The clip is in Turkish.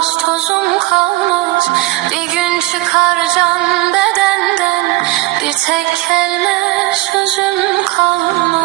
kalmaz, tozum kalmaz. Bir gün çıkar can bedenden, bir tek kelime sözüm kalmaz.